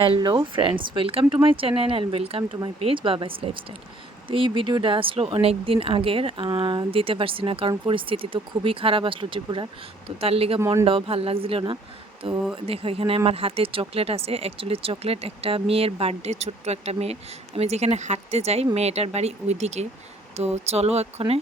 Hello friends, welcome to my channel and welcome to my page Babai's lifestyle. তো এই ভিডিওটা আসলো অনেক দিন আগের, দিতে পারছি না কারণ পরিস্থিতি তো খুবই খারাপ আসলো ত্রিপুরার। তো তার লিগে মনটাও ভাল লাগছিল না। তো দেখো এখানে আমার হাতে চকলেট আছে, অ্যাকচুয়ালি চকলেট একটা মেয়ের বার্থডে, ছোট্ট একটা মেয়ে। আমি যেখানে হাঁটতে যাই মেয়েটার বাড়ি ওইদিকে। তো চলো এক্ষণে।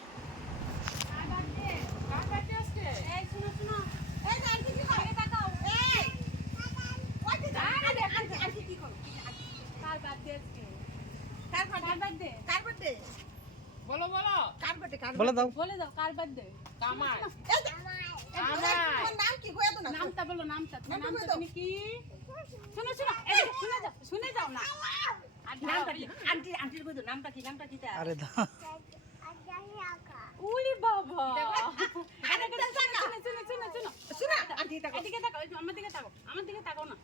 বলে দাও। বলে দাও কার বার্থডে? কামাই। তোমার নাম কি? কইয়া দাও না। নামটা বলো, নামটা। তোমার নামটা তুমি কি? শোনো শোনো, এই শুনে যাও না। নামটা কি? আন্টির কই দাও, নামটা কি? নামটা কি তার? আরে দাও। উলি বাবা। আরে শুনো। শোনো, আন্টি তাকাও। এদিকে তাকাও, আমার দিকে তাকাও। আমার দিকে তাকাও না।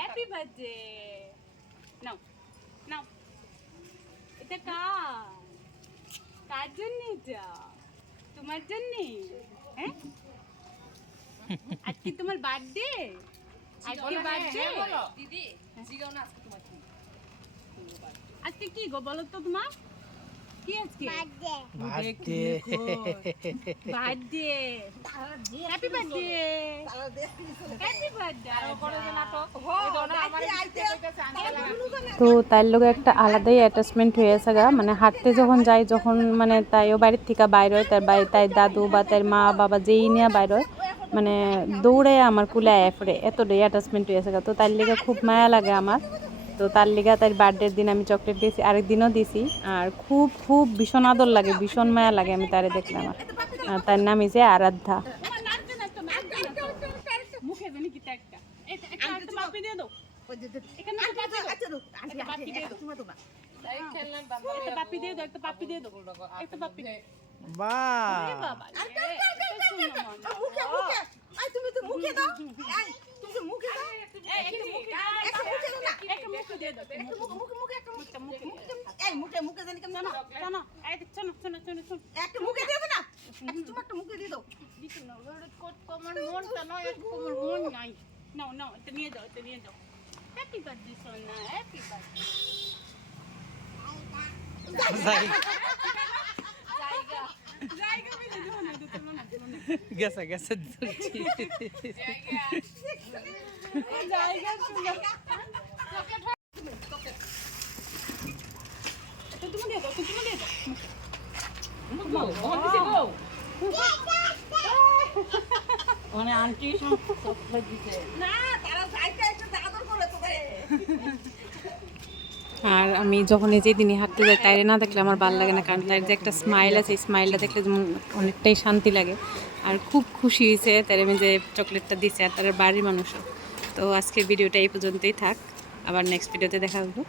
Happy birthday. নাও। নাও। এটা কার জন্য এটা? তোমার জন্য? হ্যাঁ, আজকে তোমার বার্থডে? আজকে বার্থডে দিদি, জিগাও না আজকে তোমার কি? আজকে কি গো বলো তো তোমার কি আজকে? Birthday. Birthday. Happy birthday. Happy birthday. তো তার লগে একটা আলাদাই অ্যাটাচমেন্ট হয়েছে গা, মানে হাঁটতে যখন যাই, যখন মানে তাইও বাড়ির থেকে বাইর হয়, তার বাড়ি তাই দাদু বা তার মা বাবা যেই নিয়ে বাইর হয়, মানে দৌড়ে আমার কুলে আয়া পড়ে, এতটাই অ্যাটাচমেন্ট হয়েছে গা। তো তার লেগে খুব মায়া লাগে আমার। তো তার লেগে তার বার্থডের দিন আমি চকলেট দিয়েছি, আরেক দিনও দিছি। আর খুব খুব ভীষণ আদর লাগে, ভীষণ মায়া লাগে আমি তারে দেখলে আমার। আর তার নাম যে আরাধ্যা। মুখে জানি কি একটা একটা বাপি দিয়ে দাও। এখানে একটা বাপি দিয়ে দাও। একটা বাপি দিয়ে দাও, একটা বাপি দিয়ে দাও, একটা বাপি। বাহ। বাবা তুমি তো মুখে দাও। তুমি তো মুখে দাও। মুখে দিয়ে দাও। মুখে জানি কেমন শোনো শোনো, এই শোনো শোনো শোনো শোনো, একটা মুখে দেবে না। তুমি একটা মুখে দিয়ে দাও। দিছো না তোমার মনটা নয়, তোমার মন নাই। নাও নাও, এটা নিয়ে যাও, এটা নিয়ে যাও। হ্যাপি বার্থডে সোনা, হ্যাপি বার্থডে। জায়গা মিলে দাও না, দুটো না গেছে গেছে। জায়গা সুন্দর। তো তুমি দিয়ে দাও, তুমি দিয়ে দাও। মানে আন্টি চকলেট দিতে। না, তারা যাইতে একটু আদর করে তোকে। আর আমি যখন এই যে দিনই হাঁটতে যাই তাইরে না দেখলে আমার ভালো লাগে না, কারণ তার যে একটা স্মাইল আছে, এই স্মাইলটা দেখলে যেমন অনেকটাই শান্তি লাগে। আর খুব খুশি হয়েছে তার আমি যে চকলেটটা দিয়েছি, আর তার বাড়ির মানুষও। তো আজকের ভিডিওটা এই পর্যন্তই থাক, আবার নেক্সট ভিডিওতে দেখা হবো।